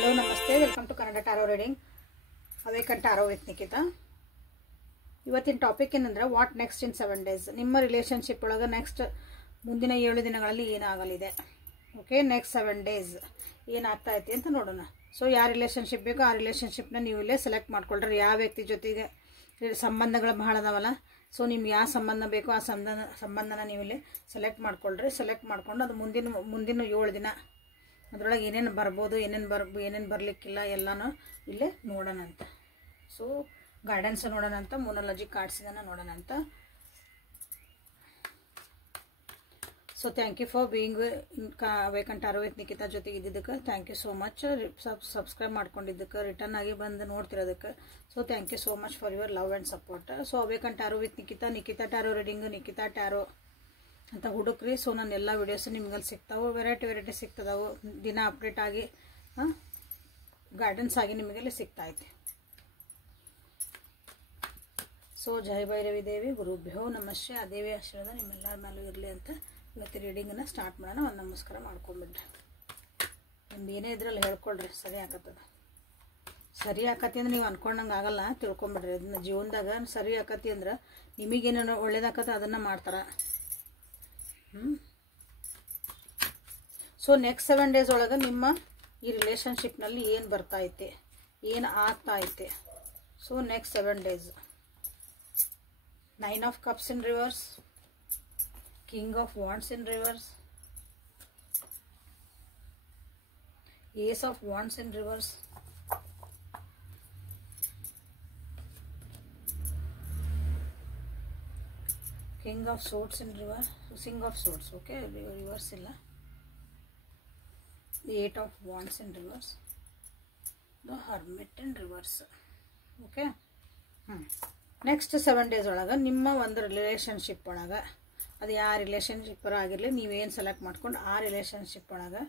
Hello ನಮಸ್ತೆ, welcome to Kannada tarot reading. Awaken tarot with Nikita. ಇವತ್ತಿನ topic ಏನಂದ್ರೆ ವಾಟ್ ನೆಕ್ಸ್ಟ್ ಇನ್ 7 days. ನಿಮ್ಮ relationship ಒಳಗೆ ನೆಕ್ಸ್ಟ್ ಮುಂದಿನ 7 ದಿನಗಳಲ್ಲಿ ಏನಾಗಲಿದೆ. ಓಕೆ, ನೆಕ್ಸ್ಟ್ 7 days ಏನಾಗ್ತಾ ಐತಿ ಅಂತ ನೋಡೋಣ. ಸೊ ಯಾವ ರಿಲೇಷನ್ಶಿಪ್ ಬೇಕೋ ಆ ರಿಲೇಷನ್ಶಿಪ್ನ ನೀವು ಇಲ್ಲೇ ಸೆಲೆಕ್ಟ್ ಮಾಡ್ಕೊಳ್ರಿ. ಯಾವ ವ್ಯಕ್ತಿ ಜೊತೆಗೆ ಸಂಬಂಧಗಳು ಬಹಳ ಅದಾವಲ್ಲ, ಸೊ ನಿಮ್ಗೆ ಯಾವ ಸಂಬಂಧ ಬೇಕೋ ಆ ಸಂಬಂಧನ ನೀವು ಇಲ್ಲಿ ಸೆಲೆಕ್ಟ್ ಮಾಡ್ಕೊಳ್ರಿ. ಸೆಲೆಕ್ಟ್ ಮಾಡ್ಕೊಂಡು ಅದು ಮುಂದಿನ 7 ದಿನ ಅದರೊಳಗೆ ಏನೇನು ಬರ್ಬೋದು, ಏನೇನು ಬರಲಿಕ್ಕಿಲ್ಲ ಎಲ್ಲನೂ ಇಲ್ಲೇ ನೋಡೋಣ ಅಂತ. ಸೊ ಗೈಡೆನ್ಸ್ ನೋಡೋಣ ಅಂತ, ಮೂನಾಲಜಿ ಕಾರ್ಡ್ಸಿದನ್ನು ನೋಡೋಣ ಅಂತ. So thank you for being awaken tarot with Nikita ಜೊತೆಗೆ ಇದ್ದಿದ್ದಕ್ಕೆ thank you so much. Subscribe ಮಾಡ್ಕೊಂಡಿದ್ದಕ್ಕೆ, ರಿಟರ್ನ್ ಆಗಿ ಬಂದು ನೋಡ್ತಿರೋದಕ್ಕೆ so thank you so much for your love and support. So awaken tarot with Nikita tarot reading, Nikita tarot ಅಂತ ಹುಡುಕ್ರಿ. So ನನ್ನ ಎಲ್ಲ ವೀಡಿಯೋಸ್ ನಿಮ್ಗಲ್ಲಿ ಸಿಗ್ತಾವೆ. ವೆರೈಟಿ ಸಿಗ್ತದಾವೆ. ದಿನ ಅಪ್ಡೇಟ್ ಆಗಿ ಗೈಡೆನ್ಸ್ ಆಗಿ ನಿಮಗೆಲ್ಲ ಸಿಗ್ತಾ ಐತೆ. ಸೊ ಜೈ ಭೈರವಿ ದೇವಿ ಗುರುಭ್ಯೋ ನಮಸ್ತೆ. ಆ ದೇವಿ ಆಶೀರ್ವಾದ ನಿಮ್ಮೆಲ್ಲರ ಮೇಲೂ ಇರಲಿ ಅಂತ ಇವತ್ತು ರೀಡಿಂಗನ್ನು ಸ್ಟಾರ್ಟ್ ಮಾಡೋಣ. ಒಂದು ನಮಸ್ಕಾರ ಮಾಡ್ಕೊಂಬಿಡ್ರಿ. ನಿಮ್ದು ಏನೇ ಇದ್ರಲ್ಲಿ ಹೇಳ್ಕೊಳ್ರಿ, ಸರಿ ಆಕತ್ತದ. ಸರಿ ಆಕತಿ ಅಂದ್ರೆ ನೀವು ಅನ್ಕೊಂಡಂಗೆ ಆಗಲ್ಲ, ತಿಳ್ಕೊಂಬಿಡ್ರಿ. ಅದನ್ನ ಜೀವನದಾಗ ಸರಿ ಆಕತಿ ಅಂದ್ರೆ ನಿಮಗೇನೇನೋ ಒಳ್ಳೇದಾಕತ್ತ ಅದನ್ನು ಮಾಡ್ತಾರೆ. ಸೊ ನೆಕ್ಸ್ಟ್ 7 days ಒಳಗೆ ನಿಮ್ಮ ಈ ರಿಲೇಷನ್ಶಿಪ್ನಲ್ಲಿ ಏನು ಬರ್ತಾ ಐತೆ, ಏನು ಆಗ್ತಾ ಐತೆ. So next 7 days 9 of cups in reverse, king of wands in reverse, ace of wands in reverse, king of swords in reverse, king of swords, okay, reverse illa, the 8 of wands in reverse, the hermit in reverse. Okay, next 7 days ಒಳಗೆ ನಿಮ್ಮ ಒಂದು relationship ಒಳಗೆ, ಅದು ಯಾವ relationship ಆಗಿರಲಿ, ನೀವೇನು select ಮಾಡ್ಕೊಂಡು ಆ ರಿಲೇಷನ್ಶಿಪ್ ಒಳಗೆ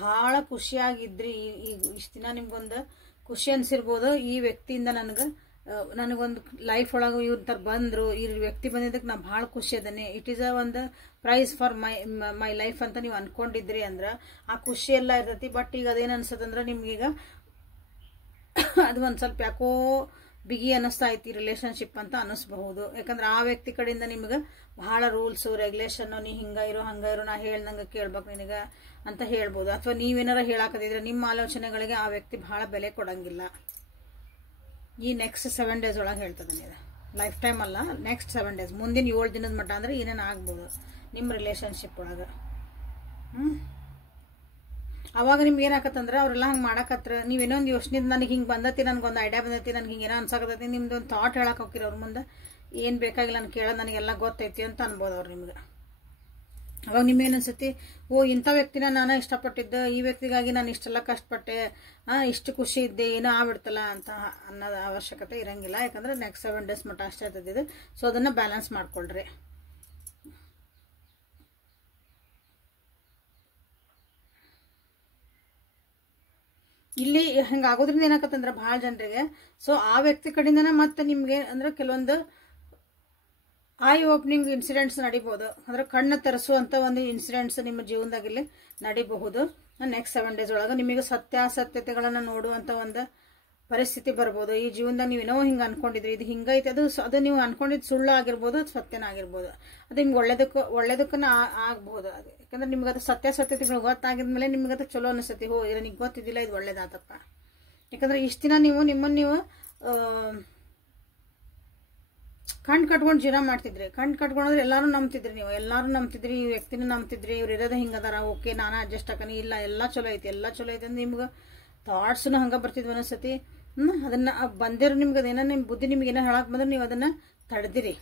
ಭಾಳ ಖುಷಿಯಾಗಿದ್ರಿ. ಈಗ ಇಷ್ಟು ದಿನ ನಿಮ್ಗೊಂದು ಖುಷಿ ಅನಿಸಿರ್ಬೋದು, ಈ ವ್ಯಕ್ತಿಯಿಂದ ನನಗೊಂದು ಲೈಫ್ ಒಳಗೆ ಇವ್ರ ಥರ ಬಂದರು, ಈ ವ್ಯಕ್ತಿ ಬಂದಿದ್ದಕ್ಕೆ ನಾನು ಭಾಳ ಖುಷಿ ಅದೇನೆ, ಇಟ್ ಈಸ್ ಒಂದು ಪ್ರೈಸ್ ಫಾರ್ ಮೈ ಲೈಫ್ ಅಂತ ನೀವು ಅಂದ್ಕೊಂಡಿದ್ರಿ ಅಂದ್ರೆ ಆ ಖುಷಿ ಎಲ್ಲ ಇರ್ತೈತಿ. ಬಟ್ ಈಗ ಅದೇನು ಅನ್ಸತ್ತಂದ್ರೆ ನಿಮ್ಗೀಗ ಅದು ಒಂದು ಸ್ವಲ್ಪ ಯಾಕೋ ಬಿಗಿ ಅನ್ನಿಸ್ತಾ ಐತಿ ರಿಲೇಷನ್ಶಿಪ್ ಅಂತ ಅನ್ನಿಸ್ಬಹುದು. ಯಾಕಂದ್ರೆ ಆ ವ್ಯಕ್ತಿ ಕಡೆಯಿಂದ ನಿಮ್ಗೆ ಭಾಳ ರೂಲ್ಸು ರೆಗ್ಯುಲೇಷನ್ನು, ನೀ ಹಿಂಗೆ ಇರೋ ನಾ ಹೇಳ್ದಂಗೆ ಕೇಳ್ಬೇಕು ನಿನಗೆ ಅಂತ ಹೇಳ್ಬೋದು. ಅಥವಾ ನೀವೇನಾರ ಹೇಳಾಕದಿದ್ರೆ ನಿಮ್ಮ ಆಲೋಚನೆಗಳಿಗೆ ಆ ವ್ಯಕ್ತಿ ಭಾಳ ಬೆಲೆ ಕೊಡಂಗಿಲ್ಲ. ಈ ನೆಕ್ಸ್ಟ್ 7 days ಒಳಗೆ ಹೇಳ್ತದೆ ನೀವು, ಲೈಫ್ ಟೈಮ್ ಅಲ್ಲ, ನೆಕ್ಸ್ಟ್ 7 days ಮುಂದಿನ 7 ದಿನದ ಮಟ್ಟ ಅಂದ್ರೆ ಏನೇನು ಆಗ್ಬೋದು ನಿಮ್ಮ ರಿಲೇಷನ್ಶಿಪ್ ಒಳಗೆ. ಅವಾಗ ನಿಮ್ಗೆ ಏನಾಕತ್ತಂದ್ರೆ ಅವರೆಲ್ಲ ಹಂಗೆ ಮಾಡಕತ್ರ, ನೀವೇನೊಂದು ಯೋಚನೆ ನನಗೆ ಹಿಂಗೆ ಬಂದತಿ, ನನಗೊಂದು ಐಡಿಯಾ ಬಂದೈತಿ, ನನಗೆ ಹಿಂಗೆ ಏನೋ ಅನ್ಸಾಕತ್ತೈತಿ, ನಿಮ್ದು ಒಂದು ಥಾಟ್ ಹೇಳಕ್ಕೆ ಹೋಗಿರೋ ಅವ್ರ ಮುಂದೆ ಏನು ಬೇಕಾಗಿಲ್ಲ ನಾನು ಕೇಳೋದು, ನನಗೆಲ್ಲ ಗೊತ್ತೈತಿ ಅಂತ ಅನ್ಬೋದು ಅವ್ರು ನಿಮ್ಗೆ. ಅವಾಗ ನಿಮ್ಗೇನು ಅನ್ಸತಿ, ಓ ಇಂಥ ವ್ಯಕ್ತಿನ ನಾನು ಇಷ್ಟಪಟ್ಟಿದ್ದೆ, ಈ ವ್ಯಕ್ತಿಗಾಗಿ ನಾನು ಇಷ್ಟೆಲ್ಲ ಕಷ್ಟಪಟ್ಟೆ, ಇಷ್ಟು ಖುಷಿ ಇದ್ದೆ, ಏನೋ ಆಗ್ಬಿಡ್ತಲ್ಲ ಅಂತ ಅನ್ನೋದು ಅವಶ್ಯಕತೆ ಇರಂಗಿಲ್ಲ. ಯಾಕಂದ್ರೆ ನೆಕ್ಸ್ಟ್ 7 days ಮಟ್ಟ ಅಷ್ಟೇ ಇರ್ತದೆ. ಸೊ ಅದನ್ನು ಬ್ಯಾಲೆನ್ಸ್ ಮಾಡ್ಕೊಳ್ರಿ. ಇಲ್ಲಿ ಹಂಗೆ ಆಗೋದ್ರಿಂದ ಏನಾಕತ್ತಂದ್ರೆ ಭಾಳ ಜನರಿಗೆ, ಸೊ ಆ ವ್ಯಕ್ತಿ ಕಡೆಯಿಂದನೇ ಮತ್ತೆ ನಿಮ್ಗೆ ಅಂದ್ರೆ ಕೆಲವೊಂದು ಐ ಓಪನಿಂಗ್ ಇನ್ಸಿಡೆಂಟ್ಸ್ ನಡಿಬಹುದು, ಅಂದ್ರೆ ಕಣ್ಣು ತರಿಸುವಂಥ ಒಂದು ಇನ್ಸಿಡೆಂಟ್ಸ್ ನಿಮ್ಮ ಜೀವನದಾಗಿಲ್ಲಿ ನಡಿಬಹುದು. ನೆಕ್ಸ್ಟ್ 7 days ಒಳಗೆ ನಿಮಗೆ ಸತ್ಯಾಸತ್ಯತೆಗಳನ್ನು ನೋಡುವಂಥ ಒಂದು ಪರಿಸ್ಥಿತಿ ಬರ್ಬೋದು. ಈ ಜೀವನದಾಗ ನೀವೇನೋ ಹಿಂಗೆ ಅನ್ಕೊಂಡಿದ್ರಿ, ಇದು ಹಿಂಗೈತೆ, ಅದು ನೀವು ಅನ್ಕೊಂಡಿದ್ದು ಸುಳ್ಳು ಆಗಿರ್ಬೋದು, ಅದು ಸತ್ಯನ ಆಗಿರ್ಬೋದು, ಅದು ನಿಮ್ಗೆ ಒಳ್ಳೇದಕ್ಕೂ ಆಗ್ಬಹುದು. ಅದು ಯಾಕಂದ್ರೆ ನಿಮ್ಗೆ ಅದು ಸತ್ಯಾಸತ್ಯತೆಗಳು ಗೊತ್ತಾಗಿದ್ಮೇಲೆ ನಿಮ್ಗೆ ಅದು ಚಲೋ ಅನಿಸ್ತತಿ, ಹೋ ನನಗೆ ಗೊತ್ತಿದ್ದಿಲ್ಲ, ಇದು ಒಳ್ಳೇದಾತಪ್ಪ. ಯಾಕಂದ್ರೆ ಇಷ್ಟು ದಿನ ನೀವು ಕಣ್ಣು ಕಟ್ಕೊಂಡು ಜೀವನ ಮಾಡ್ತಿದ್ರಿ. ಕಣ್ಣು ಕಟ್ಕೊಂಡ್ರೆ ಎಲ್ಲರೂ ನಂಬ್ತಿದ್ರಿ, ಈ ವ್ಯಕ್ತಿನ ನಂಬ್ತಿದ್ರಿ, ಇವ್ರು ಇರೋದು ಹಿಂಗದಾರ, ಓಕೆ ನಾನು ಅಡ್ಜಸ್ಟ್ ಆಕನಿ, ಇಲ್ಲ ಎಲ್ಲ ಚಲೋ ಐತಿ ಅಂದ್ರೆ ನಿಮ್ಗೆ ಥಾಟ್ಸ್ನು ಹಂಗೆ ಬರ್ತಿದ್ವಿ ಅನಿಸ್ತತಿ. ಅದನ್ನ ಬಂದಿರೋ ನಿಮ್ಗೆ ಅದೇನೋ ನಿಮ್ಮ ಬುದ್ಧಿ ನಿಮ್ಗೆ ಏನೋ ಹೇಳಕ್ಕೆ ಬಂದ್ರೆ ನೀವು ಅದನ್ನು ತಡೆದಿರಿ.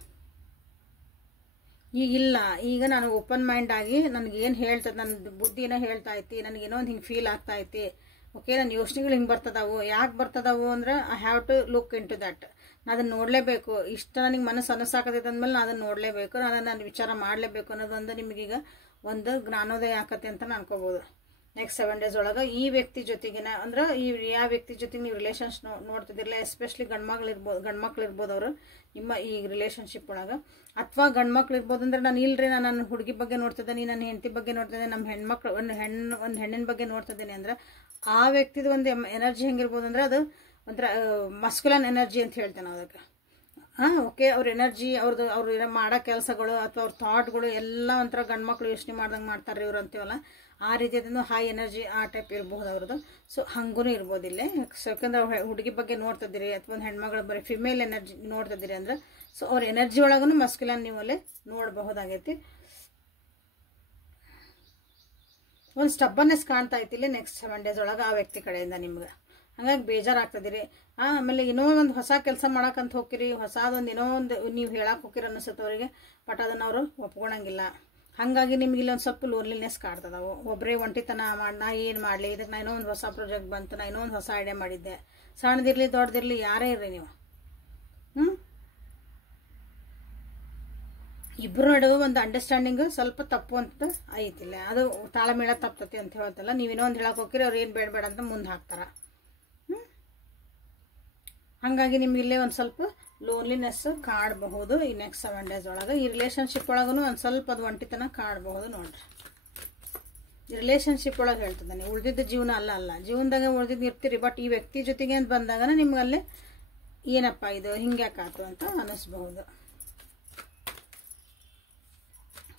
ಈಗಿಲ್ಲ, ಈಗ ನಾನು ಓಪನ್ ಮೈಂಡ್ ಆಗಿ ನನಗೇನು ಹೇಳ್ತದೆ, ನನ್ನ ಬುದ್ಧಿ ಏನೋ ಹೇಳ್ತಾ ಐತಿ, ನನಗೇನೋ ಒಂದು ಹಿಂಗೆ ಫೀಲ್ ಆಗ್ತಾ ಐತಿ, ಓಕೆ ನನ್ನ ಯೋಚನೆಗಳು ಹಿಂಗೆ ಬರ್ತದಾವು. ಯಾಕೆ ಬರ್ತದಾವು ಅಂದ್ರೆ I have to look into that. ನಾನು ಅದನ್ನು ನೋಡಲೇಬೇಕು. ಇಷ್ಟ ನನಗೆ ಮನಸ್ಸು ಅನ್ನಿಸಾಕತೈತೆ ಅಂದಮೇಲೆ ನಾನು ಅದನ್ನು ನೋಡಲೇಬೇಕು, ನಾನು ವಿಚಾರ ಮಾಡಲೇಬೇಕು ಅನ್ನೋದೊಂದು ನಿಮಗೀಗ ಒಂದು ಜ್ಞಾನೋದಯ ಆಕತ್ತೆ ಅಂತ ಅನ್ಕೋಬೋದು. ನೆಕ್ಸ್ಟ್ 7 ಡೇಸ್ ಒಳಗೆ ಈ ವ್ಯಕ್ತಿ ಜೊತೆಗಿನ ಅಂದ್ರೆ ಈ ಯಾವ ವ್ಯಕ್ತಿ ಜೊತೆಗೆ ನೀವು ರಿಲೇಷನ್ಸ್ ನೋಡ್ತಿದ್ದಿರಲ್ಲ, ಎಸ್ಪೆಷಲಿ ಗಂಡ್ಮಕ್ಳು ಇರ್ಬೋದು ಅವರು ನಿಮ್ಮ ಈ ರಿಲೇಷನ್ಶಿಪ್ ಒಳಗೆ. ಅಥವಾ ಗಂಡ್ಮಕ್ಳು ಇರ್ಬೋದು ಅಂದ್ರೆ ನಾನು ಇಲ್ರಿ ನಾನು ನನ್ನ ಹುಡುಗಿ ಬಗ್ಗೆ ನೋಡ್ತಿದ್ದೇನೆ, ನನ್ನ ಹೆಂಡತಿ ಬಗ್ಗೆ ನೋಡ್ತಿದ್ದೇನೆ, ನಮ್ಮ ಹೆಣ್ಮಕ್ಳು ಒಂದು ಹೆಣ್ಣಿನ ಬಗ್ಗೆ ನೋಡ್ತಿದ್ದೇನೆ ಅಂದ್ರೆ ಆ ವ್ಯಕ್ತಿದು ಒಂದು ಎನರ್ಜಿ ಹೆಂಗಿರ್ಬೋದು ಅಂದ್ರೆ ಅದು ಒಂಥರ ಮಸ್ಕ್ಯುಲನ್ ಎನರ್ಜಿ ಅಂತ ಹೇಳ್ತೇನೆ ಅದಕ್ಕೆ. ಓಕೆ, ಅವ್ರ ಎನರ್ಜಿ ಅವ್ರು ಮಾಡೋ ಕೆಲಸಗಳು ಅಥವಾ ಅವ್ರ ಥಾಟ್ಗಳು ಎಲ್ಲ ಒಂಥರ ಗಂಡ್ಮಕ್ಳು ಯೋಚನೆ ಮಾಡ್ದಂಗೆ ಮಾಡ್ತಾರೆ ಇವ್ರು ಅಂತೀವಲ್ಲ, ಆ ರೀತಿಯಿಂದ ಹೈ ಎನರ್ಜಿ ಆ ಟೈಪ್ ಇರ್ಬೋದು ಅವ್ರದ್ದು. ಸೊ ಹಂಗೂ ಇರ್ಬೋದಿಲ್ಲ. ಯಾಕಂದ್ರೆ ಹುಡುಗಿ ಬಗ್ಗೆ ನೋಡ್ತಿದ್ದೀರಿ ಅಥವಾ ಒಂದು ಹೆಣ್ಮಗಳ ಬರೀ ಫಿಮೇಲ್ ಎನರ್ಜಿ ನೋಡ್ತಿದ್ದೀರಿ ಅಂದ್ರೆ ಸೊ ಅವ್ರ ಎನರ್ಜಿ ಒಳಗೂ ಮಸ್ಕ್ಯುಲನ್ ನೀವು ಅಲ್ಲೇ ನೋಡಬಹುದಾಗೈತಿ. ಒಂದು ಸ್ಟಬ್ಬನ್ನೆಸ್ ಕಾಣ್ತಾ ಐತಿಲ್ಲ ನೆಕ್ಸ್ಟ್ 7 ಡೇಸ್ ಒಳಗೆ ಆ ವ್ಯಕ್ತಿ ಕಡೆಯಿಂದ ನಿಮ್ಗೆ. ಹಂಗಾಗಿ ಬೇಜಾರಾಗ್ತದಿರಿ. ಆಮೇಲೆ ಇನ್ನೂ ಒಂದು ಹೊಸ ಕೆಲಸ ಮಾಡಕ್ಕಂತ ಹೋಗಿರಿ, ಹೊಸದೊಂದು ಏನೋ ಒಂದು ನೀವು ಹೇಳಕ್ಕೆ ಹೋಗಿರಿ ಅನ್ನಿಸುತ್ತೆ ಅವರಿಗೆ, ಬಟ್ ಅದನ್ನು ಅವರು ಒಪ್ಕೊಳಂಗಿಲ್ಲ. ಹಾಗಾಗಿ ನಿಮ್ಗೆ ಇಲ್ಲೊಂದು ಸ್ವಲ್ಪ ಲೋನ್ಲಿನೆಸ್ ಕಾಡ್ತದವು. ಒಬ್ಬರೇ ಒಂಟಿತನ ನಾ ಏನು ಮಾಡಲಿ, ಇದಕ್ಕೆ ನಾ ಇನ್ನೂ ಒಂದು ಹೊಸ ಪ್ರಾಜೆಕ್ಟ್ ಬಂತು, ನಾ ಇನ್ನೂ ಒಂದು ಹೊಸ ಐಡಿಯಾ ಮಾಡಿದ್ದೆ. ಸಣ್ಣದಿರಲಿ ದೊಡ್ಡದಿರಲಿ ಯಾರೇ ಇರ್ರಿ ನೀವು, ಇಬ್ಬರು ನಡುವೆ ಒಂದು ಅಂಡರ್ಸ್ಟ್ಯಾಂಡಿಂಗ್ ಸ್ವಲ್ಪ ತಪ್ಪು ಅಂತ ಐತಿಲ್ಲ, ಅದು ತಾಳಮೇಳ ತಪ್ಪತತಿ ಅಂತ ಹೇಳ್ತಲ್ಲ. ನೀವೇನೋ ಒಂದು ಹೇಳಕ್ಕೆ ಹೋಗಿರಿ, ಅವ್ರು ಏನು ಬೇಡ ಅಂತ ಮುಂದೆ ಹಾಕ್ತಾರ. ಹಾಗಾಗಿ ನಿಮ್ಗೆ ಇಲ್ಲೇ ಒಂದು ಸ್ವಲ್ಪ ಲೋನ್ಲಿನೆಸ್ ಕಾಡಬಹುದು ಈ ನೆಕ್ಸ್ಟ್ 7 ಡೇಸ್ ಒಳಗೆ. ಈ ರಿಲೇಷನ್ಶಿಪ್ ಒಳಗೂ ಒಂದು ಸ್ವಲ್ಪ ಅದು ಒಂಟಿತನ ಕಾಡಬಹುದು ನೋಡ್ರಿ. ಈ ರಿಲೇಷನ್ಶಿಪ್ ಒಳಗೆ ಹೇಳ್ತಿದ್ದಾನೆ, ಉಳಿದಿದ್ದ ಜೀವನ ಅಲ್ಲ ಜೀವನದಾಗ ಉಳಿದಿದ್ದು ಇರ್ತೀರಿ, ಬಟ್ ಈ ವ್ಯಕ್ತಿ ಜೊತೆಗೆ ಅಂತ ಬಂದಾಗ ನಿಮ್ಗೆ ಅಲ್ಲೇ ಏನಪ್ಪ ಇದು ಹಿಂಗ್ಯಾಕಾತು ಅಂತ ಅನ್ನಿಸ್ಬಹುದು.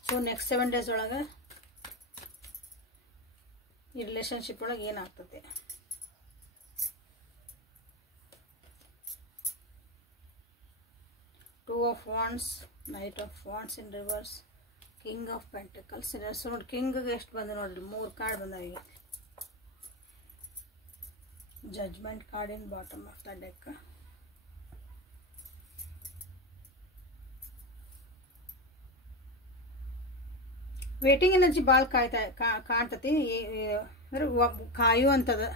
ಸೊ ನೆಕ್ಸ್ಟ್ 7 ಡೇಸ್ ಒಳಗೆ ಈ ರಿಲೇಷನ್ಶಿಪ್ ಒಳಗೆ ಏನಾಗ್ತದೆ. Two of Wands, Knight of Wands in reverse, King of Pentacles. So ನೋಡಿ ಕಿಂಗ್ಗೆ ಎಷ್ಟು ಬಂದು ನೋಡ್ರಿ, 3 ಕಾರ್ಡ್ ಬಂದಾವ ಈಗ. Judgement card in bottom of the deck. Waiting energy ಭಾಳ ಕಾಣ್ತತಿ, ಅಂದ್ರೆ ಕಾಯುವಂಥದ್ದು.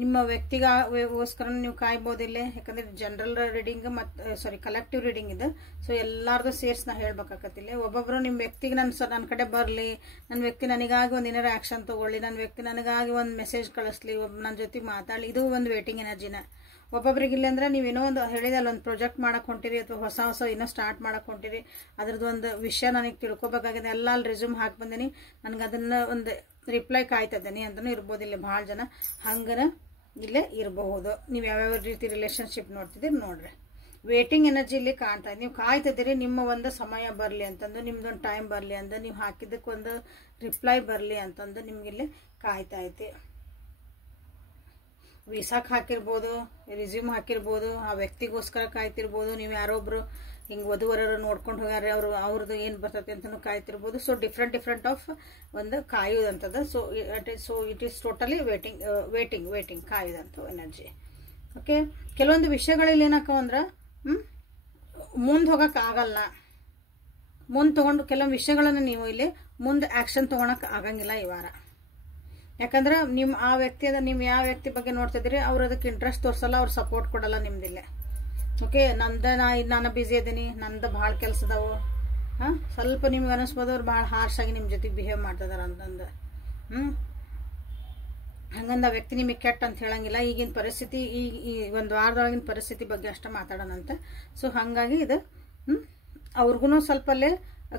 ನಿಮ್ಮ ವ್ಯಕ್ತಿಗೋಸ್ಕರ ನೀವು ಕಾಯ್ಬೋದಿಲ್ಲ. ಯಾಕಂದ್ರೆ ಜನರಲ್ ರೀಡಿಂಗ್ ಮತ್ತು ಕಲೆಕ್ಟಿವ್ ರೀಡಿಂಗ್ ಇದೆ. ಸೊ ಎಲ್ಲಾರ್ದು ಸೇರ್ಸಿ ನಾ ಹೇಳ್ಬೇಕಾಗತ್ತಿಲ್ಲ. ಒಬ್ಬೊಬ್ಬರು ನಿಮ್ಮ ವ್ಯಕ್ತಿಗೆ ನನ್ನ ಕಡೆ ಬರಲಿ, ನನ್ನ ವ್ಯಕ್ತಿ ನನಗಾಗಿ ಒಂದು ಏನಾರ ಆ್ಯಕ್ಷನ್ ತೊಗೊಳ್ಳಿ, ನನ್ನ ವ್ಯಕ್ತಿ ನನಗಾಗಿ ಒಂದು ಮೆಸೇಜ್ ಕಳಿಸ್ಲಿ, ನನ್ನ ಜೊತೆ ಮಾತಾಡಲಿ, ಇದು ಒಂದು ವೇಟಿಂಗ್ ಎನರ್ಜಿನ. ಒಬ್ಬೊಬ್ರಿಗಿಲ್ಲ ಅಂದ್ರೆ ನೀವೇನೋ ಒಂದು ಹೇಳಿದಲ್ಲ, ಒಂದು ಪ್ರಾಜೆಕ್ಟ್ ಮಾಡಕ್ಕೆ ಹೊಂಟಿರಿ ಅಥವಾ ಹೊಸ ಏನೋ ಸ್ಟಾರ್ಟ್ ಮಾಡಕ್ಕೆ ಹೊಂಟಿರಿ, ಅದ್ರದ್ದು ಒಂದು ವಿಷಯ ನನಗೆ ತಿಳ್ಕೊಬೇಕಾಗಿದೆ, ಎಲ್ಲ ಅಲ್ಲಿ ರೆಸ್ಯೂಮ್ ಹಾಕಿ ಬಂದೀನಿ, ನನಗೆ ಅದನ್ನು ಒಂದು ರಿಪ್ಲೈ ಕಾಯ್ತಿದ್ದೀನಿ ಅಂತಲೂ ಇರ್ಬೋದಿಲ್ಲ ಭಾಳ ಜನ. ಹಂಗನ ಇಲ್ಲೇ ಇರಬಹುದು. ನೀವು ಯಾವ್ಯಾವ ರೀತಿ ರಿಲೇಷನ್ಶಿಪ್ ನೋಡ್ತಿದ್ದೀರಿ ನೋಡ್ರಿ. ವೇಟಿಂಗ್ ಎನರ್ಜಿ ಇಲ್ಲಿ ಕಾಣ್ತಾ ಇದೆ. ನೀವು ಕಾಯ್ತಿದ್ದೀರಿ ನಿಮ್ಮ ಒಂದು ಸಮಯ ಬರಲಿ ಅಂತಂದು, ನಿಮ್ದೊಂದು ಟೈಮ್ ಬರಲಿ ಅಂದು, ನೀವು ಹಾಕಿದ್ದಕ್ಕೊಂದು ರಿಪ್ಲೈ ಬರಲಿ ಅಂತಂದು ನಿಮ್ಗಿಲ್ಲಿ ಕಾಯ್ತಾ ಐತಿ. ವೀಸಾಕ್ಕೆ ಹಾಕಿರ್ಬೋದು, ರಿಸ್ಯೂಮ್ ಹಾಕಿರ್ಬೋದು, ಆ ವ್ಯಕ್ತಿಗೋಸ್ಕರ ಕಾಯ್ತಿರ್ಬೋದು, ನೀವು ಯಾರೊಬ್ರು ಹಿಂಗೆ ವಧುವರರು ನೋಡ್ಕೊಂಡು ಹೋಗ್ಯಾರೆ ಅವ್ರದ್ದು ಏನು ಬರ್ತೈತೆ ಅಂತಲೂ ಕಾಯ್ತಿರ್ಬೋದು. ಸೊ ಡಿಫ್ರೆಂಟ್ ಆಫ್ ಒಂದು ಕಾಯೋದಂಥದ್ದು. So it is totally waiting ಕಾಯೋದಂಥ ಎನರ್ಜಿ. ಓಕೆ, ಕೆಲವೊಂದು ವಿಷಯಗಳಲ್ಲಿ ಏನಾಕವ ಅಂದ್ರೆ ಮುಂದೆ ಹೋಗೋಕೆ ಆಗಲ್ಲ, ಮುಂದೆ ತೊಗೊಂಡು ಕೆಲವೊಂದು ವಿಷಯಗಳನ್ನು ನೀವು ಇಲ್ಲಿ ಮುಂದೆ ಆ್ಯಕ್ಷನ್ ತೊಗೊಳಕ್ಕೆ ಆಗಂಗಿಲ್ಲ ಈ ವಾರ. ಯಾಕಂದ್ರೆ ನಿಮ್ಮ ಆ ವ್ಯಕ್ತಿ ನೀವು ಯಾವ ವ್ಯಕ್ತಿ ಬಗ್ಗೆ ನೋಡ್ತಿದ್ದೀರಿ ಅವ್ರು ಅದಕ್ಕೆ ಇಂಟ್ರೆಸ್ಟ್ ತೋರಿಸಲ್ಲ, ಅವ್ರು ಸಪೋರ್ಟ್ ಕೊಡಲ್ಲ ನಿಮ್ದಿಲ್ಲ. ಓಕೆ, ನಾನು ಬ್ಯುಸಿ ಇದ್ದೀನಿ, ನಂದು ಭಾಳ ಕೆಲಸ ಅದಾವು. ಸ್ವಲ್ಪ ನಿಮ್ಗೆ ಅನ್ನಿಸ್ಬೋದು ಅವ್ರು ಭಾಳ ಹಾರ್ಶಾಗಿ ನಿಮ್ಮ ಜೊತೆಗೆ ಬಿಹೇವ್ ಮಾಡ್ತಿದಾರೆ ಅಂತಂದು. ಹಂಗಂದು ಆ ವ್ಯಕ್ತಿ ನಿಮಗೆ ಕೆಟ್ಟ ಅಂತ ಹೇಳಂಗಿಲ್ಲ. ಈಗಿನ ಪರಿಸ್ಥಿತಿ ಈ ಒಂದು ವಾರದೊಳಗಿನ ಪರಿಸ್ಥಿತಿ ಬಗ್ಗೆ ಅಷ್ಟೇ ಮಾತಾಡೋಣಂತೆ. ಸೊ ಹಾಗಾಗಿ ಇದು ಅವ್ರಿಗೂ ಸ್ವಲ್ಪ ಅಲ್ಲೇ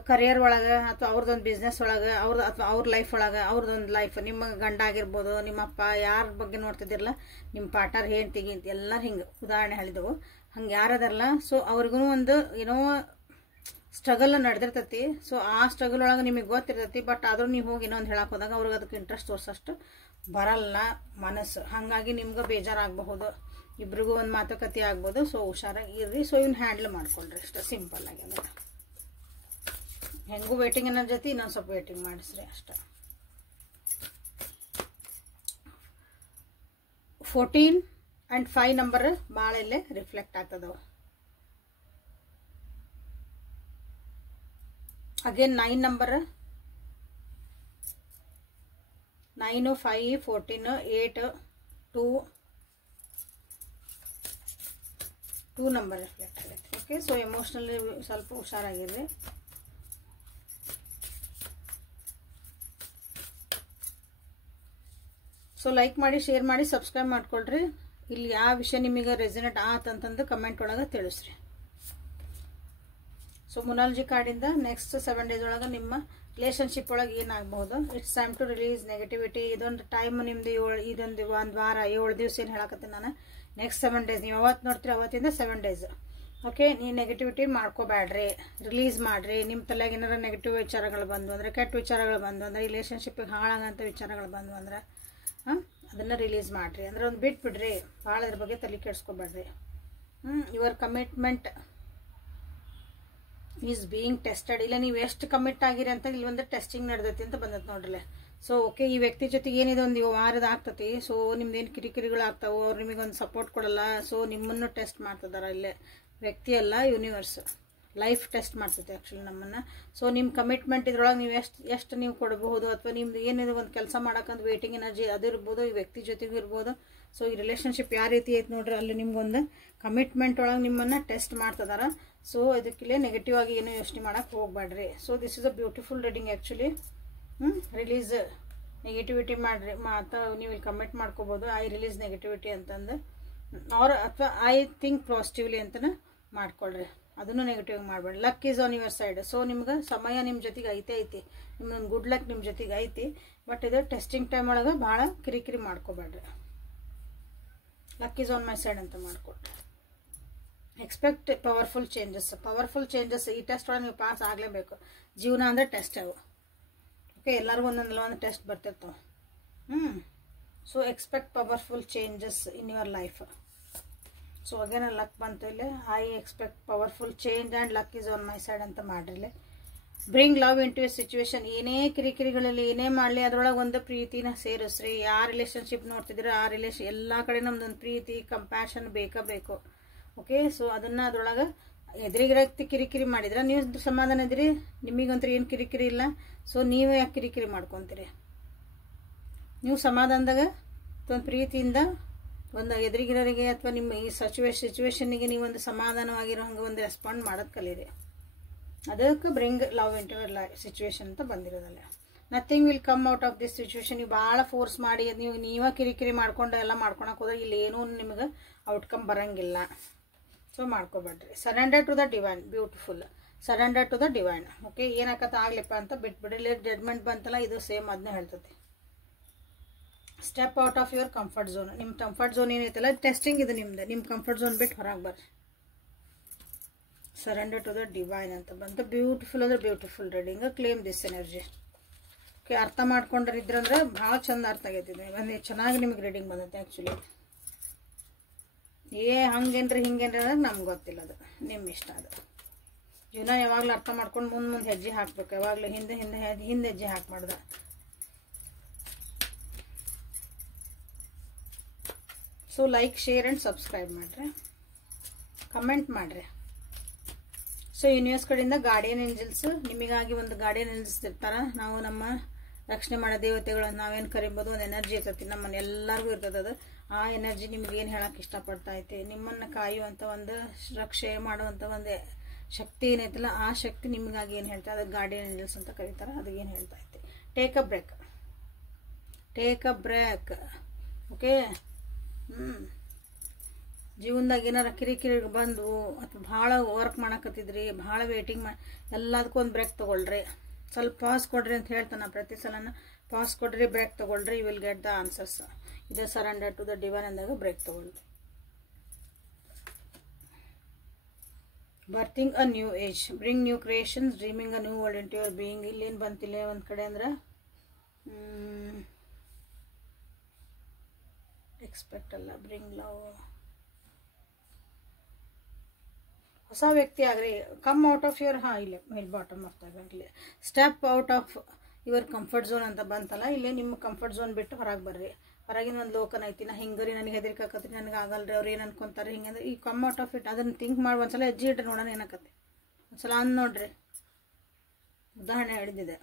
ಕರಿಯರ್ ಒಳಗೆ ಅಥವಾ ಅವ್ರದ್ದೊಂದು ಬಿಸ್ನೆಸ್ ಒಳಗೆ ಅಥವಾ ಅವ್ರ ಲೈಫ್ ಒಳಗೆ ಅವ್ರದ್ದೊಂದು ಲೈಫ್, ನಿಮ್ಮ ಗಂಡ ಆಗಿರ್ಬೋದು, ನಿಮ್ಮಪ್ಪ ಯಾರ ಬಗ್ಗೆ ನೋಡ್ತಿದ್ದಿರಲ್ಲ, ನಿಮ್ಮ ಪಾರ್ಟ್ನರ್ ಹೆಂಡ್ತಿಗೆ ಎಲ್ಲರೂ ಹಿಂಗೆ ಉದಾಹರಣೆ ಹೇಳಿದೆವು. ಹಂಗೆ ಯಾರದಾರಲ್ಲ, ಸೊ ಅವ್ರಿಗೂ ಒಂದು ಏನೋ ಸ್ಟ್ರಗಲ್ ನಡೆದಿರ್ತೈತಿ. ಸೊ ಆ ಸ್ಟ್ರಗಲ್ ಒಳಗೆ ನಿಮಗೆ ಗೊತ್ತಿರ್ತೈತಿ, ಬಟ್ ಆದರೂ ನೀವು ಹೋಗಿ ಇನ್ನೊಂದು ಹೇಳಕ್ಕೆ ಹೋದಾಗ ಅವ್ರಿಗೆ ಅದಕ್ಕೆ ಇಂಟ್ರೆಸ್ಟ್ ತೋರಿಸೋಷ್ಟು ಬರಲ್ಲ ಮನಸ್ಸು. ಹಾಗಾಗಿ ನಿಮ್ಗೆ ಬೇಜಾರಾಗಬಹುದು, ಇಬ್ರಿಗೂ ಒಂದು ಮಾತುಕತೆ ಆಗ್ಬೋದು. ಸೊ ಹುಷಾರಾಗಿ ಇರ್ರಿ. ಸೊ ಇವ್ನ ಹ್ಯಾಂಡಲ್ ಮಾಡ್ಕೊಳ್ರಿ ಅಷ್ಟೇ, ಸಿಂಪಲ್ಲಾಗಿ. ಅಂದ್ರೆ ಹೆಂಗೂ ವೇಟಿಂಗ್ ಅನ್ನೋ ಜೊತೆ ಇನ್ನೊಂದು ಸ್ವಲ್ಪ ವೇಟಿಂಗ್ ಮಾಡಿಸ್ರಿ ಅಷ್ಟೇ. 14 and 5 ನಂಬರ್ ಭಾಳ ಇಲ್ಲೇ ರಿಫ್ಲೆಕ್ಟ್ ಆಗ್ತದವು. ಅಗೇನ್ 9 ನಂಬರ್, 9, 5, 14, 8, 2 ನಂಬರ್ ರಿಫ್ಲೆಕ್ಟ್ ಆಗೈತೆ. ಓಕೆ, ಸೊ ಎಮೋಷ್ನಲಿ ಸ್ವಲ್ಪ ಹುಷಾರಾಗಿರ್ರಿ. ಸೊ ಲೈಕ್ ಮಾಡಿ, ಶೇರ್ ಮಾಡಿ, ಸಬ್ಸ್ಕ್ರೈಬ್ ಮಾಡ್ಕೊಳ್ರಿ. ಇಲ್ಲಿ ಯಾವ ವಿಷಯ ನಿಮಗೆ ರೆಸಿನೇಟ್ ಆತಂತಂದು ಕಮೆಂಟ್ ಒಳಗೆ ತಿಳಿಸ್ರಿ. ಸೊ ಮುನಾಲಜಿ ಕಾರ್ಡಿಂದ ನೆಕ್ಸ್ಟ್ 7 days ಒಳಗೆ ನಿಮ್ಮ ರಿಲೇಷನ್ಶಿಪ್ ಒಳಗೆ ಏನಾಗಬಹುದು. It's time to release negativity. ಇದೊಂದು ಟೈಮ್ ನಿಮ್ದು ಇದೊಂದು 1 ವಾರ 7 ದಿವಸ ಏನು ಹೇಳಕತ್ತೀನಿ ನಾನು. ನೆಕ್ಸ್ಟ್ 7 days ನೀವು ಯಾವತ್ತು ನೋಡ್ತೀರಿ ಅವತ್ತಿಂದ 7 days. ಓಕೆ, ನೀವು ನೆಗೆಟಿವಿಟಿ ಮಾಡ್ಕೋಬೇಡ್ರಿ, ರಿಲೀಸ್ ಮಾಡಿರಿ. ನಿಮ್ಮ ತಲೆಗೆ ಏನಾರ ನೆಗೆಟಿವ್ ವಿಚಾರಗಳು ಬಂದು ಅಂದರೆ, ಕೆಟ್ಟ ವಿಚಾರಗಳು ಬಂದು ಅಂದರೆ, ರಿಲೇಷನ್ಶಿಪ್ಪಿಗೆ ಹಾಳಾಗಂಥ ವಿಚಾರಗಳು ಬಂದು ಅಂದ್ರೆ ಅದನ್ನು ರಿಲೀಸ್ ಮಾಡಿರಿ. ಅಂದರೆ ಒಂದು ಬಿಟ್ಬಿಡ್ರಿ, ಭಾಳ ಅದ್ರ ಬಗ್ಗೆ ತಲೆ ಕೆಡಿಸ್ಕೋಬೇಡ್ರಿ. Your commitment is being tested. ಇಲ್ಲ ನೀವು ಎಷ್ಟು ಕಮಿಟ್ ಆಗಿರಿ ಅಂತ ಇಲ್ಲಿ ಒಂದು ಟೆಸ್ಟಿಂಗ್ ನಡೆದೈತಿ ಅಂತ ಬಂದೈತೆ ನೋಡ್ರಲ್ಲ. ಸೊ ಓಕೆ, ಈ ವ್ಯಕ್ತಿ ಜೊತೆಗೆ ಏನಿದೆ ಒಂದು ವಾರದ ಆಗ್ತತಿ. ಸೊ ನಿಮ್ದೇನು ಕಿರಿಕಿರಿಗಳು ಆಗ್ತಾವೆ, ಅವ್ರು ನಿಮಗೊಂದು ಸಪೋರ್ಟ್ ಕೊಡಲ್ಲ. ಸೊ ನಿಮ್ಮನ್ನು ಟೆಸ್ಟ್ ಮಾಡ್ತಿದಾರ ಇಲ್ಲೇ. ವ್ಯಕ್ತಿ ಅಲ್ಲ, ಯೂನಿವರ್ಸ್ ಲೈಫ್ ಟೆಸ್ಟ್ ಮಾಡ್ತೈತೆ ಆ್ಯಕ್ಚುಲಿ ನಮ್ಮನ್ನು. ಸೊ ನಿಮ್ಮ ಕಮಿಟ್ಮೆಂಟ್ ಇದ್ರೊಳಗೆ ನೀವು ಎಷ್ಟು ನೀವು ಕೊಡಬಹುದು, ಅಥವಾ ನಿಮ್ದು ಏನಿದೆ ಒಂದು ಕೆಲಸ ಮಾಡೋಕ್ಕಂತ ವೇಟಿಂಗ್ ಎನರ್ಜಿ ಅದು ಇರ್ಬೋದು, ಈ ವ್ಯಕ್ತಿ ಜೊತೆಗೂ ಇರ್ಬೋದು. ಸೊ ಈ ರಿಲೇಷನ್ಶಿಪ್ ಯಾವ ರೀತಿ ಐತೆ ನೋಡ್ರಿ, ಅಲ್ಲಿ ನಿಮ್ಗೊಂದು ಕಮಿಟ್ಮೆಂಟ್ ಒಳಗೆ ನಿಮ್ಮನ್ನು ಟೆಸ್ಟ್ ಮಾಡ್ತಿದಾರ. ಸೊ ಇದಕ್ಕಿಲ್ಲೇ ನೆಗೆಟಿವ್ ಆಗಿ ಏನೂ ಯೋಚನೆ ಮಾಡೋಕ್ಕೆ ಹೋಗ್ಬೇಡ್ರಿ. So this is a beautiful reading actually. Release negativity ಮಾಡಿರಿ ಅಥವಾ ನೀವು ಇಲ್ಲಿ ಕಮೆಂಟ್ ಮಾಡ್ಕೋಬೋದು, ಐ ರಿಲೀಸ್ ನೆಗೆಟಿವಿಟಿ ಅಂತಂದು, ಅವ್ರ ಅಥವಾ ಐ ಥಿಂಕ್ ಪಾಸಿಟಿವ್ಲಿ ಅಂತಲೇ ಮಾಡ್ಕೊಳ್ರಿ. ಅದನ್ನು ನೆಗೆಟಿವ್ ಮಾಡಬೇಡಿ. Luck is on your side. So ನಿಮ್ಗೆ ಸಮಯ ನಿಮ್ಮ ಜೊತೆಗೆ ಐತಿ, ನಿಮ್ಮೊಂದು ಗುಡ್ ಲಕ್ ನಿಮ್ಮ ಜೊತೆಗೆ ಐತಿ. ಬಟ್ ಇದು ಟೆಸ್ಟಿಂಗ್ ಟೈಮ್ ಒಳಗೆ ಭಾಳ ಕಿರಿಕಿರಿ ಮಾಡ್ಕೋಬೇಡ್ರಿ. Luck is on my side ಅಂತ ಮಾಡ್ಕೊಡ್ರಿ. Expect powerful changes. ಈ ಟೆಸ್ಟ್ ಒಳಗೆ ನೀವು ಪಾಸ್ ಆಗಲೇಬೇಕು. ಜೀವನ ಅಂದರೆ ಟೆಸ್ಟ್ ಅವು. ಓಕೆ, ಎಲ್ಲರಿಗೂ ಒಂದೊಂದಲ್ಲ ಒಂದು ಟೆಸ್ಟ್ ಬರ್ತಿರ್ತಾವೆ. So expect powerful changes in your life. So again luck ಬಂತು ಇಲ್ಲಿ. I expect powerful change and luck is on my side ಅಂತ ಮಾಡ್ರಿ. Bring love into a situation. ಏನೇ ಕಿರಿಕಿರಿಗಳಲ್ಲಿ ಏನೇ ಮಾಡಲಿ ಅದರೊಳಗೆ ಒಂದು ಪ್ರೀತಿನ ಸೇರಿಸ್ರಿ. ಯಾವ ರಿಲೇಷನ್ಶಿಪ್ ನೋಡ್ತಿದ್ರೆ ಆ ಎಲ್ಲ ಕಡೆ ನಮ್ದೊಂದು ಪ್ರೀತಿ ಕಂಪ್ಯಾಷನ್ ಬೇಕು. ಓಕೆ, ಸೊ ಅದನ್ನು ಅದ್ರೊಳಗೆ ಎದುರಿಗಿರಕ್ತಿ ಕಿರಿಕಿರಿ ಮಾಡಿದ್ರೆ ನೀವು ಸಮಾಧಾನ ಇದ್ರಿ, ನಿಮಗಂತೂ ಏನು ಕಿರಿಕಿರಿ ಇಲ್ಲ. ಸೊ ನೀವು ಯಾಕೆ ಕಿರಿಕಿರಿ ಮಾಡ್ಕೊತೀರಿ? ನೀವು ಸಮಾಧಾನದಾಗ ಒಂದು ಪ್ರೀತಿಯಿಂದ ಒಂದು ಎದುರಿಗಿರೋರಿಗೆ ಅಥವಾ ನಿಮ್ಮ ಈ ಸಿಚುವೇಶನ್ನಿಗೆ ನೀವು ಒಂದು ಸಮಾಧಾನವಾಗಿರೋ ಹಂಗೆ ಒಂದು ರೆಸ್ಪಾಂಡ್ ಮಾಡೋದು ಕಲೀರಿ. ಅದಕ್ಕೆ bring love into your life situation ಅಂತ ಬಂದಿರೋದಲ್ಲ. Nothing will come out of this situation. ನೀವು ಭಾಳ ಫೋರ್ಸ್ ಮಾಡಿ ನೀವೇ ಕಿರಿಕಿರಿ ಮಾಡ್ಕೊಂಡು ಎಲ್ಲ ಮಾಡ್ಕೊಳಕ್ಕೆ ಹೋದ್ರೆ ಇಲ್ಲಿ ಏನೂ ನಿಮಗೆ ಔಟ್ಕಮ್ ಬರೋಂಗಿಲ್ಲ. ಸೊ ಮಾಡ್ಕೋಬೇಡ್ರಿ. Surrender to the divine. Beautiful. Surrender to the divine. Okay, ಏನಾಕತ್ತ ಆಗ್ಲಿಪ್ಪ ಅಂತ ಬಿಟ್ಬಿಡ್ರಿ. ಜಡ್ಮೆಂಟ್ ಬಂತಲ್ಲ, ಇದು ಸೇಮ್ ಅದನ್ನೇ ಹೇಳ್ತೈತಿ. Step out of your comfort zone. ನಿಮ್ಮ ಕಂಫರ್ಟ್ ಝೋನ್ ಏನೈತಲ್ಲ, ಟೆಸ್ಟಿಂಗ್ ಇದು ನಿಮ್ದು. ನಿಮ್ಮ ಕಂಫರ್ಟ್ ಝೋನ್ ಬಿಟ್ಟು ಹೊರಗೆ ಬರ್ರಿ. ಸರೆಂಡರ್ ಟು ದ ಡಿವೈನ್ ಅಂತ ಬಂತು. ಬ್ಯೂಟಿಫುಲ್ ಅಂದ್ರೆ beautiful reading. Claim this energy. Okay, ಅರ್ಥ ಮಾಡ್ಕೊಂಡಿದ್ರಂದ್ರೆ ಭಾಳ ಚಂದ ಅರ್ಥ ಆಗೈತಿದೆ. ಚೆನ್ನಾಗಿ ನಿಮಗೆ ರೀಡಿಂಗ್ ಬಂದೈತೆ ಆ್ಯಕ್ಚುಲಿ. ಹಂಗೇನ್ರಿ ಹಿಂಗೇನ್ರಿ ಅಂದ್ರೆ ನಮ್ಗೆ ಗೊತ್ತಿಲ್ಲ, ಅದು ನಿಮ್ಮ ಇಷ್ಟ. ಅದು ಜೀವನ ಯಾವಾಗಲೂ ಅರ್ಥ ಮಾಡ್ಕೊಂಡು ಮುಂದೆ ಹೆಜ್ಜೆ ಹಾಕ್ಬೇಕು. ಯಾವಾಗಲೂ ಹಿಂದೆ ಹೆಜ್ಜೆ ಹಾಕ್ಬಾರ್ದು. So like, share and subscribe ಮಾಡಿರಿ, ಕಮೆಂಟ್ ಮಾಡಿರಿ. ಸೊ ಯೂನಿವರ್ಸ್ ಕಡೆಯಿಂದ ಗಾರ್ಡಿಯನ್ ಏಂಜಲ್ಸ್ ನಿಮಗಾಗಿ ಒಂದು ಗಾರ್ಡಿಯನ್ ಏಂಜಲ್ಸ್ ಇರ್ತಾರೆ. ನಾವು ನಮ್ಮ ರಕ್ಷಣೆ ಮಾಡೋ ದೇವತೆಗಳನ್ನು ನಾವೇನು ಕರಿಬೋದು, ಒಂದು ಎನರ್ಜಿ ಇರ್ತೈತಿ ನಮ್ಮನ್ನು, ಎಲ್ಲರಿಗೂ ಇರ್ತದೆ ಅದು. ಆ ಎನರ್ಜಿ ನಿಮ್ಗೆ ಏನು ಹೇಳಕ್ಕೆ ಇಷ್ಟಪಡ್ತಾ ಐತಿ, ನಿಮ್ಮನ್ನು ಕಾಯುವಂಥ ಒಂದು ರಕ್ಷೆ ಮಾಡುವಂಥ ಒಂದು ಶಕ್ತಿ ಏನೈತಲ್ಲ, ಆ ಶಕ್ತಿ ನಿಮಗಾಗಿ ಏನು ಹೇಳ್ತಾ, ಅದಕ್ಕೆ ಗಾರ್ಡಿಯನ್ ಏಂಜಲ್ಸ್ ಅಂತ ಕರೀತಾರೆ. ಅದು ಏನು ಹೇಳ್ತಾ ಐತಿ, ಟೇಕ್ ಅ ಬ್ರೇಕ್. ಓಕೆ, ಜೀವನದಾಗ ಏನಾರ ಕಿರಿಕಿರಿ ಬಂದು ಅಥವಾ ಭಾಳ ವರ್ಕ್ ಮಾಡಕತ್ತಿದ್ರಿ, ಭಾಳ ವೇಟಿಂಗ್ ಎಲ್ಲದಕ್ಕೂ ಒಂದು ಬ್ರೇಕ್ ತೊಗೊಳ್ರಿ. ಸ್ವಲ್ಪ ಪಾಸ್ ಕೊಡ್ರಿ ಅಂತ ಹೇಳ್ತಾನೆ ಪ್ರತಿ ಸಲನ. ಪಾಸ್ ಕೊಡ್ರಿ, ಬ್ರೇಕ್ ತೊಗೊಳ್ರಿ, you will get the answers. ಇದು ಸರೆಂಡರ್ ಟು ದ ಡಿವೈನ್ ಅಂದಾಗ ಬ್ರೇಕ್ ತೊಗೊಳ್ರಿ. Birthing a new age. Bring new creations. Dreaming a new world into your being. ಇಲ್ಲೇನು ಬಂತಿಲ್ಲ ಒಂದು ಕಡೆ ಅಂದ್ರೆ ಎಕ್ಸ್ಪೆಕ್ಟ್ ಅಲ್ಲ, ಬ್ರಿಂಗ್ ಲವ್. ಹೊಸ ವ್ಯಕ್ತಿ ಆಗ್ರಿ. ಕಮ್ ಔಟ್ ಆಫ್ ಯುವರ್ ಇಲ್ಲೇ ಮೇಲ್ ಬಾಟಮ್ ಆಫ್ ದಾಗಲಿ step out of your comfort zone ಅಂತ ಬಂತಲ್ಲ, ಇಲ್ಲೇ ನಿಮ್ಮ ಕಂಫರ್ಟ್ ಝೋನ್ ಬಿಟ್ಟು ಹೊರಗೆ ಬರ್ರಿ. ಹೊರಗಿನ ಒಂದು ಲೋಕನ ಐತಿ. ನಾ ಹಿಂಗರಿ, ನನಗೆ ಹೆದರಿಕೆ ಆಕತ್ರಿ, ನನಗೆ ಆಗಲ್ರಿ, ಅವ್ರು ಏನು ಅನ್ಕೊಂತಾರೆ ಹಿಂಗಂದ್ರೆ ಈ ಕಮ್ ಔಟ್ ಆಫ್ ಇಟ್. ಅದನ್ನು ಥಿಂಕ್ ಮಾಡಿ ಒಂದ್ಸಲ ಹೆಜ್ಜೆ ಇಡ್ರಿ, ನೋಡೋಣ ಏನಾಕತ್ತೆ. ಒಂದ್ಸಲ ಅಂದ್ ನೋಡ್ರಿ. ಉದಾಹರಣೆ ಹೇಳಿದ್ದಿದೆ.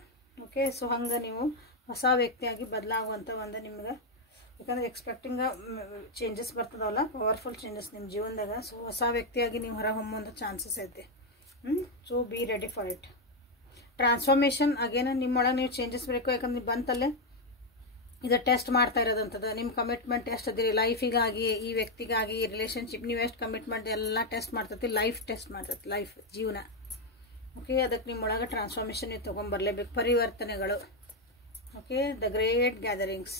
ಓಕೆ, ಸೊ ಹಂಗೆ ನೀವು ಹೊಸ ವ್ಯಕ್ತಿಯಾಗಿ ಬದಲಾಗುವಂಥ ಒಂದು ನಿಮ್ಗೆ, ಯಾಕಂದ್ರೆ ಎಕ್ಸ್ಪೆಕ್ಟಿಂಗ್ ಚೇಂಜಸ್ ಬರ್ತದವಲ್ಲ, ಪವರ್ಫುಲ್ ಚೇಂಜಸ್ ನಿಮ್ಮ ಜೀವನದಾಗ. ಸೊ ಹೊಸ ವ್ಯಕ್ತಿಯಾಗಿ ನೀವು ಹೊರ ಹೊಮ್ಮುವಂಥ ಚಾನ್ಸಸ್ ಐತೆ. So be ready for it. Transformation ಅಗೇನ ನಿಮ್ಮೊಳಗೆ ನೀವು ಚೇಂಜಸ್ ಬೇಕು. ಯಾಕಂದ್ರೆ ನೀವು ಬಂತಲ್ಲೇ ಇದು ಟೆಸ್ಟ್ ಮಾಡ್ತಾ ಇರೋದಂಥದ್ದು. ನಿಮ್ಮ ಕಮಿಟ್ಮೆಂಟ್ ಎಷ್ಟು ಅದಿರಿ ಲೈಫಿಗಾಗಿ, ಈ ವ್ಯಕ್ತಿಗಾಗಿ, ರಿಲೇಷನ್ಶಿಪ್ ನೀವು ಎಷ್ಟು ಕಮಿಟ್ಮೆಂಟ್ ಎಲ್ಲ ಟೆಸ್ಟ್ ಮಾಡ್ತೈತಿ. ಲೈಫ್ ಟೆಸ್ಟ್ ಮಾಡ್ತೈತಿ, ಲೈಫ್ ಜೀವನ. ಓಕೆ, ಅದಕ್ಕೆ ನಿಮ್ಮೊಳಗೆ ಟ್ರಾನ್ಸ್ಫಾರ್ಮೇಷನ್ ನೀವು ತೊಗೊಂಬರ್ಲೇಬೇಕು, ಪರಿವರ್ತನೆಗಳು. Okay, the great gatherings.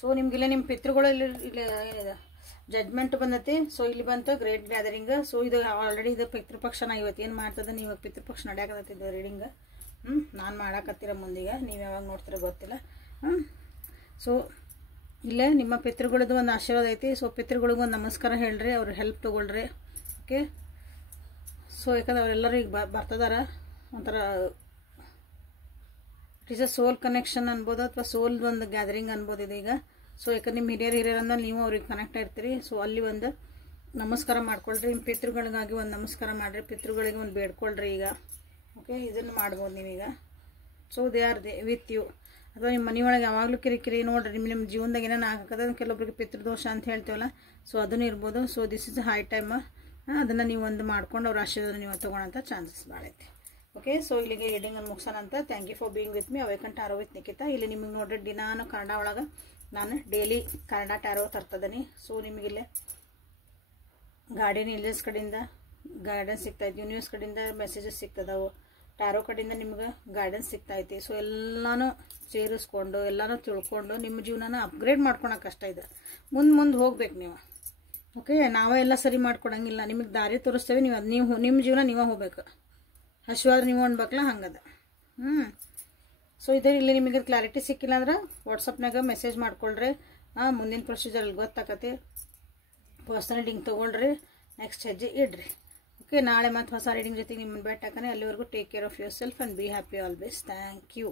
So ನಿಮಗಿಲ್ಲ ನಿಮ್ಮ ಪಿತೃಗಳು ಇಲ್ಲಿ ಏನಿದೆ ಜಡ್ಜ್ಮೆಂಟ್ ಬಂದೈತಿ. ಸೊ ಇಲ್ಲಿ ಬಂತು ಗ್ರೇಟ್ ಗ್ಯಾದರಿಂಗ್. ಸೊ ಇದು ಆಲ್ರೆಡಿ ಇದು ಪಿತೃಪಕ್ಷನ ಇವತ್ತು ಏನು ಮಾಡ್ತದೆ, ನೀವು ಪಿತೃಪಕ್ಷ ನಡೆಯಕತ್ತಿದ್ದು ರೀಡಿಂಗ್. ನಾನು ಮಾಡಾಕತ್ತೀರ ಮುಂದಿಗೆ, ನೀವು ಯಾವಾಗ ನೋಡ್ತೀರ ಗೊತ್ತಿಲ್ಲ. ಸೊ ಇಲ್ಲೇ ನಿಮ್ಮ ಪಿತೃಗಳದ್ದು ಒಂದು ಆಶೀರ್ವಾದ ಐತಿ. ಸೊ ಪಿತೃಗಳಿಗೂ ಒಂದು ನಮಸ್ಕಾರ ಹೇಳ್ರಿ, ಅವ್ರ ಹೆಲ್ಪ್ ತೊಗೊಳ್ರಿ. ಓಕೆ, ಸೊ ಯಾಕಂದ್ರೆ ಅವರೆಲ್ಲರೂ ಈಗ ಬರ್ತದಾರ. ಒಂಥರ it is a soul connection ಅನ್ಬೋದು, ಅಥವಾ ಸೋಲ್ ಒಂದು ಗ್ಯಾದರಿಂಗ್ ಅನ್ಬೋದು ಇದು ಈಗ. ಸೊ ಯಾಕಂದ್ರೆ ನಿಮ್ಮ ಹಿರಿಯರಂದ್ರೆ ನೀವು ಅವ್ರಿಗೆ ಕನೆಕ್ಟ್ ಆಗಿರ್ತೀರಿ. ಸೊ ಅಲ್ಲಿ ಒಂದು ನಮಸ್ಕಾರ ಮಾಡ್ಕೊಳ್ರಿ, ನಿಮ್ಮ ಪಿತೃಗಳಿಗಾಗಿ ಒಂದು ನಮಸ್ಕಾರ ಮಾಡಿರಿ, ಪಿತೃಗಳಿಗೆ ಒಂದು ಬೇಡ್ಕೊಳ್ರಿ ಈಗ. ಓಕೆ, ಇದನ್ನು ಮಾಡ್ಬೋದು ನೀವೀಗ. So they are with you. ಅಥವಾ ನಿಮ್ಮ ಮನೆಯೊಳಗೆ ಯಾವಾಗಲೂ ಕಿರಿಕಿರಿ ನೋಡ್ರಿ, ನಿಮ್ಮ ಜೀವನದಾಗ ಏನೇನು ಆಗಕ್ಕದ, ಕೆಲವೊಬ್ರಿಗೆ ಪಿತೃದೋಷ ಅಂತ ಹೇಳ್ತೀವಲ್ಲ, ಸೊ ಅದನ್ನು ಇರ್ಬೋದು. So this is high time. ಅದನ್ನು ನೀವು ಒಂದು ಮಾಡ್ಕೊಂಡು ಅವ್ರ ಆಶೀರ್ವಾದ ನೀವು ತೊಗೊಳೋಂಥ ಚಾನ್ಸಸ್ ಭಾಳ ಐತಿ. ಓಕೆ, ಸೊ ಇಲ್ಲಿಗೆ ರೀಡಿಂಗನ್ನು ಮುಗಿಸೋಣ ಅಂತ. Thank you for being with me. Awaken tarot with Nikhita. ಇಲ್ಲಿ ನಿಮಗೆ ನೋಡ್ರಿ ದಿನಾನು ಕನ್ನಡ ಒಳಗೆ ನಾನು ಡೈಲಿ ಕನ್ನಡ ಟ್ಯಾರೋ ತರ್ತದನಿ. ಸೊ ನಿಮಗಿಲ್ಲೇ ಗಾರ್ಡಿಯನ್ ಏಂಜಲ್ಸ್ ಕಡೆಯಿಂದ ಗೈಡೆನ್ಸ್ ಸಿಗ್ತಾಯಿತ್ತು, ಯೂನಿವರ್ಸ್ ಕಡೆಯಿಂದ ಮೆಸೇಜಸ್ ಸಿಗ್ತದವು, ಟ್ಯಾರೋ ಕಡೆಯಿಂದ ನಿಮ್ಗೆ ಗೈಡೆನ್ಸ್ ಸಿಗ್ತೈತಿ. ಸೊ ಎಲ್ಲನೂ ಸೇರಿಸ್ಕೊಂಡು ಎಲ್ಲನೂ ತಿಳ್ಕೊಂಡು ನಿಮ್ಮ ಜೀವನನ ಅಪ್ಗ್ರೇಡ್ ಮಾಡ್ಕೊಳಕ್ಕಷ್ಟ ಇದೆ. ಮುಂದೆ ಹೋಗ್ಬೇಕು ನೀವು. ಓಕೆ, ನಾವೇ ಎಲ್ಲ ಸರಿ ಮಾಡ್ಕೊಡಂಗಿಲ್ಲ, ನಿಮಗೆ ದಾರಿ ತೋರಿಸ್ತೇವೆ. ನೀವು ನಿಮ್ಮ ಜೀವನ ನೀವೇ ಹೋಗ್ಬೇಕು. ಹಸಿವಾದ್ರೆ ನೀವು ಅನ್ಬೇಕಲ್ಲ, ಹಂಗದ. ಸೊ ಇದೇ ಇಲ್ಲಿ ನಿಮಗೆ ಕ್ಲಾರಿಟಿ ಸಿಕ್ಕಿಲ್ಲ ಅಂದ್ರೆ ವಾಟ್ಸಪ್ನಾಗ ಮೆಸೇಜ್ ಮಾಡ್ಕೊಳ್ರಿ. ಮುಂದಿನ ಪ್ರೊಸೀಜರ್ ಗೊತ್ತಾಕತಿ. ಪರ್ಸನಲ್ ರೀಡಿಂಗ್ ತೊಗೊಳ್ರಿ, ನೆಕ್ಸ್ಟ್ ಹೆಜ್ಜೆ ಇಡ್ರಿ. ಓಕೆ, ನಾಳೆ ಮತ್ತು ಹೊಸ ರೀಡಿಂಗ್ ಜೊತೆಗೆ ನಿಮ್ಮನ್ನು ಭೇಟಿ ಹಾಕೋಣ. ಅಲ್ಲಿವರೆಗೂ take care of yourself and be happy always. Thank you.